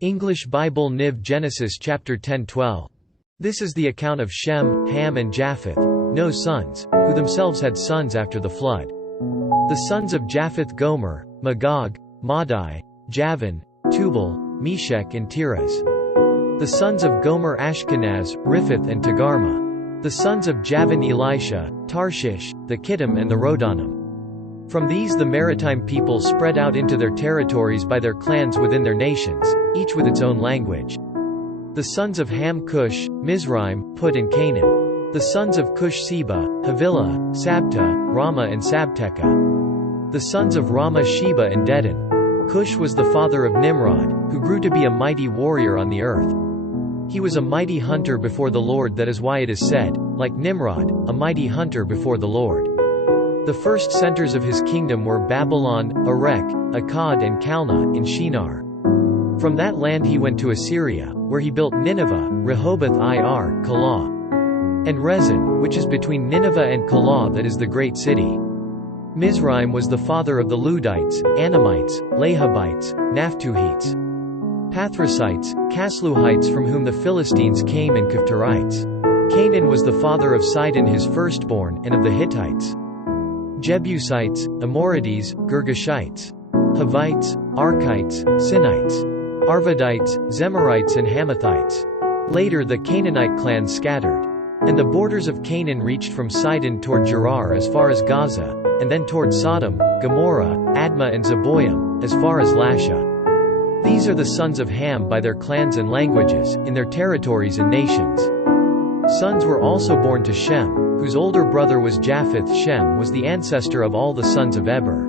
English Bible Niv Genesis chapter 10:12. This is the account of Shem, Ham and Japheth, Noah's sons, who themselves had sons after the flood. The sons of Japheth Gomer, Magog, Madai, Javan, Tubal, Meshech and Tiras. The sons of Gomer Ashkenaz, Riphath and Togarmah. The sons of Javan Elisha, Tarshish, the Kittim and the Rodanim. From these the maritime people spread out into their territories by their clans within their nations, each with its own language. The sons of Ham Cush, Mizraim, Put and Canaan. The sons of Cush Seba, Havilah, Sabta, Rama and Sabteca. The sons of Rama Sheba and Dedan. Cush was the father of Nimrod, who grew to be a mighty warrior on the earth. He was a mighty hunter before the Lord, that is why it is said, like Nimrod, a mighty hunter before the Lord. The first centers of his kingdom were Babylon, Erech, Akkad and Calneh, in Shinar. From that land he went to Assyria, where he built Nineveh, Rehoboth-ir, Calah, and Rezin, which is between Nineveh and Calah, that is the great city. Mizraim was the father of the Ludites, Anamites, Lahabites, Naphtuhites, Pathrusites, Casluhites, from whom the Philistines came, and Kephtorites. Canaan was the father of Sidon his firstborn, and of the Hittites, Jebusites, Amorites, Girgashites, Hivites, Archites, Sinites, Arvadites, Zemarites and Hamathites. Later the Canaanite clans scattered. And the borders of Canaan reached from Sidon toward Gerar as far as Gaza, and then toward Sodom, Gomorrah, Admah and Zeboim, as far as Lasha. These are the sons of Ham by their clans and languages, in their territories and nations. Sons were also born to Shem, whose older brother was Japheth. Shem was the ancestor of all the sons of Eber.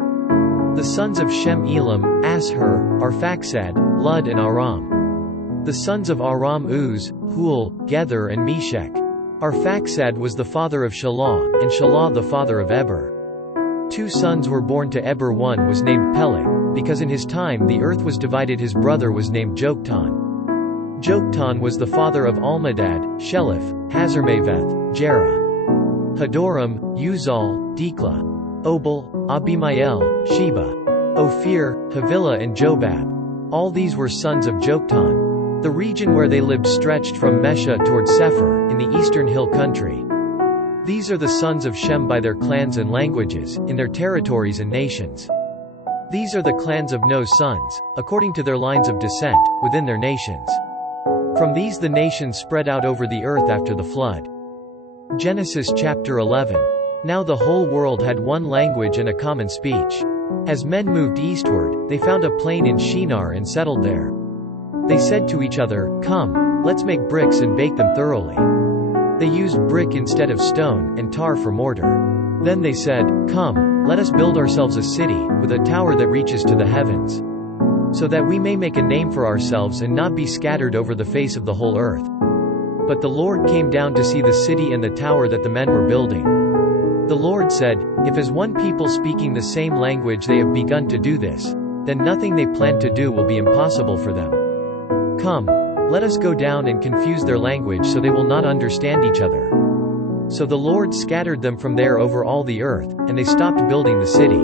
The sons of Shem Elam, Ashur, Arphaxad, Lud and Aram. The sons of Aram Uz, Hul, Gether and Meshech. Arphaxad was the father of Shelah, and Shelah the father of Eber. 2 sons were born to Eber. One was named Peleg, because in his time the earth was divided. His brother was named Joktan. Joktan was the father of Almadad, Sheleph, Hazarmaveth, Jerah, Hadoram, Uzal, Dikla, Obal, Abimael, Sheba, Ophir, Havilah and Jobab. All these were sons of Joktan. The region where they lived stretched from Mesha toward Sephir, in the eastern hill country. These are the sons of Shem by their clans and languages, in their territories and nations. These are the clans of Noah's sons, according to their lines of descent, within their nations. From these the nations spread out over the earth after the flood. Genesis chapter 11. Now the whole world had one language and a common speech. As men moved eastward, they found a plain in Shinar and settled there. They said to each other, "Come, let's make bricks and bake them thoroughly." They used brick instead of stone, and tar for mortar. Then they said, "Come, let us build ourselves a city, with a tower that reaches to the heavens, so that we may make a name for ourselves and not be scattered over the face of the whole earth." But the Lord came down to see the city and the tower that the men were building. The Lord said, "If as one people speaking the same language they have begun to do this, then nothing they plan to do will be impossible for them. Come, let us go down and confuse their language so they will not understand each other." So the Lord scattered them from there over all the earth, and they stopped building the city.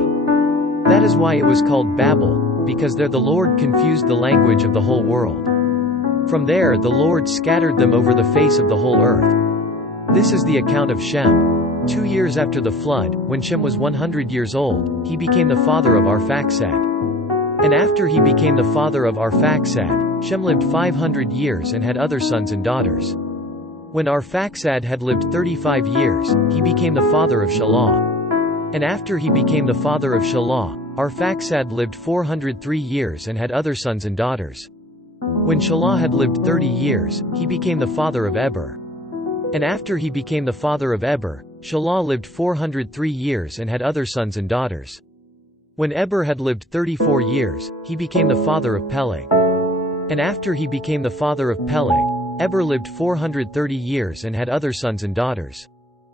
That is why it was called Babel, because there the Lord confused the language of the whole world. From there the Lord scattered them over the face of the whole earth. This is the account of Shem. 2 years after the flood, when Shem was 100 years old, he became the father of Arphaxad. And after he became the father of Arphaxad, Shem lived 500 years and had other sons and daughters. When Arphaxad had lived 35 years, he became the father of Shelah. And after he became the father of Shelah, Arphaxad lived 403 years and had other sons and daughters. When Shelah had lived 30 years, he became the father of Eber. And after he became the father of Eber, Shelah lived 403 years and had other sons and daughters. When Eber had lived 34 years, he became the father of Peleg. And after he became the father of Peleg, Eber lived 430 years and had other sons and daughters.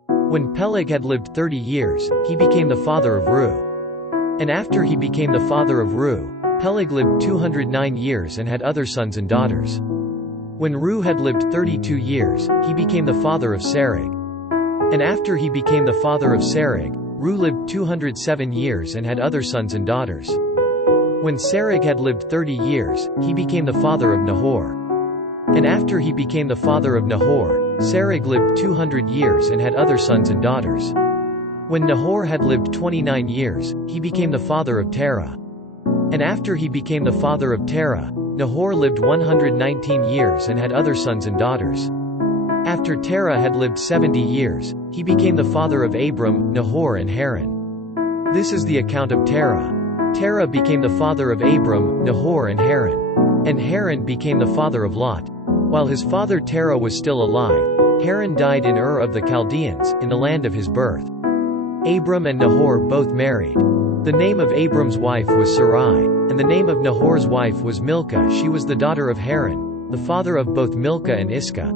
When Peleg had lived 30 years, he became the father of Reu. And after he became the father of Reu, Peleg lived 209 years and had other sons and daughters. When Reu had lived 32 years, he became the father of Serug. And after he became the father of Serug, Reu lived 207 years and had other sons and daughters. When Sarah had lived 30 years, he became the father of Nahor. And after he became the father of Nahor, Sarah lived 200 years and had other sons and daughters. When Nahor had lived 29 years, he became the father of Terah. And after he became the father of Terah, Nahor lived 119 years and had other sons and daughters. After Terah had lived 70 years, he became the father of Abram, Nahor and Haran. This is the account of Terah. Terah became the father of Abram, Nahor and Haran. And Haran became the father of Lot. While his father Terah was still alive, Haran died in Ur of the Chaldeans, in the land of his birth. Abram and Nahor both married. The name of Abram's wife was Sarai, and the name of Nahor's wife was Milcah. She was the daughter of Haran, the father of both Milcah and Iscah.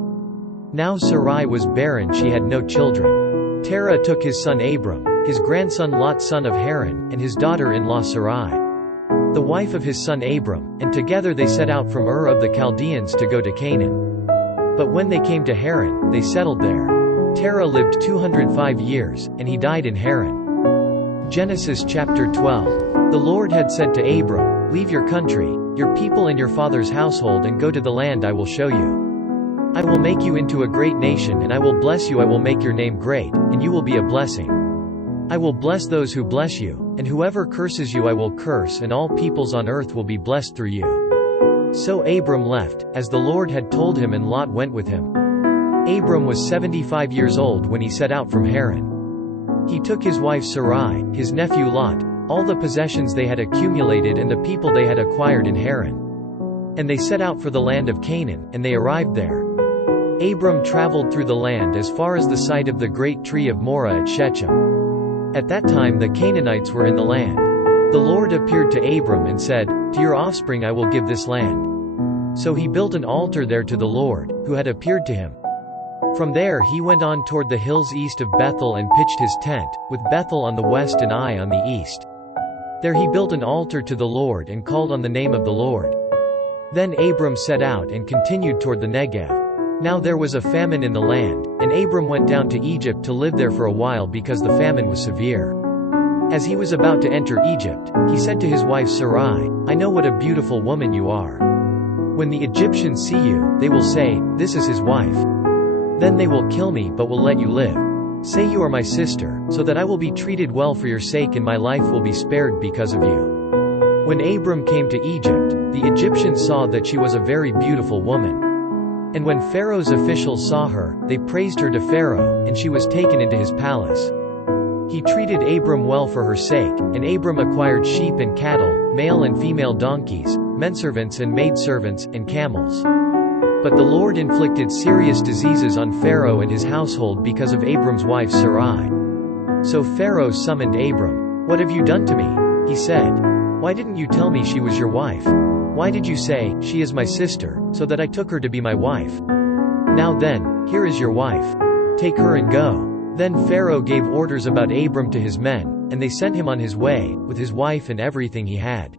Now Sarai was barren, she had no children. Terah took his son Abram, his grandson Lot son of Haran, and his daughter-in-law Sarai, the wife of his son Abram, and together they set out from Ur of the Chaldeans to go to Canaan. But when they came to Haran, they settled there. Terah lived 205 years, and he died in Haran. Genesis chapter 12. The Lord had said to Abram, "Leave your country, your people and your father's household and go to the land I will show you. I will make you into a great nation and I will bless you. I will make your name great, and you will be a blessing. I will bless those who bless you, and whoever curses you I will curse, and all peoples on earth will be blessed through you." So Abram left, as the Lord had told him, and Lot went with him. Abram was 75 years old when he set out from Haran. He took his wife Sarai, his nephew Lot, all the possessions they had accumulated and the people they had acquired in Haran. And they set out for the land of Canaan, and they arrived there. Abram traveled through the land as far as the site of the great tree of Moreh at Shechem. At that time the Canaanites were in the land. The Lord appeared to Abram and said, "To your offspring I will give this land." So he built an altar there to the Lord, who had appeared to him. From there he went on toward the hills east of Bethel and pitched his tent, with Bethel on the west and Ai on the east. There he built an altar to the Lord and called on the name of the Lord. Then Abram set out and continued toward the Negev. Now there was a famine in the land, and Abram went down to Egypt to live there for a while because the famine was severe. As he was about to enter Egypt, he said to his wife Sarai, "I know what a beautiful woman you are. When the Egyptians see you, they will say, 'This is his wife.' Then they will kill me but will let you live. Say you are my sister, so that I will be treated well for your sake and my life will be spared because of you." When Abram came to Egypt, the Egyptians saw that she was a very beautiful woman. And when Pharaoh's officials saw her, they praised her to Pharaoh, and she was taken into his palace. He treated Abram well for her sake, and Abram acquired sheep and cattle, male and female donkeys, menservants and maidservants, and camels. But the Lord inflicted serious diseases on Pharaoh and his household because of Abram's wife Sarai. So Pharaoh summoned Abram. "What have you done to me?" he said. "Why didn't you tell me she was your wife? Why did you say, 'She is my sister,' so that I took her to be my wife? Now then, here is your wife. Take her and go." Then Pharaoh gave orders about Abram to his men, and they sent him on his way, with his wife and everything he had.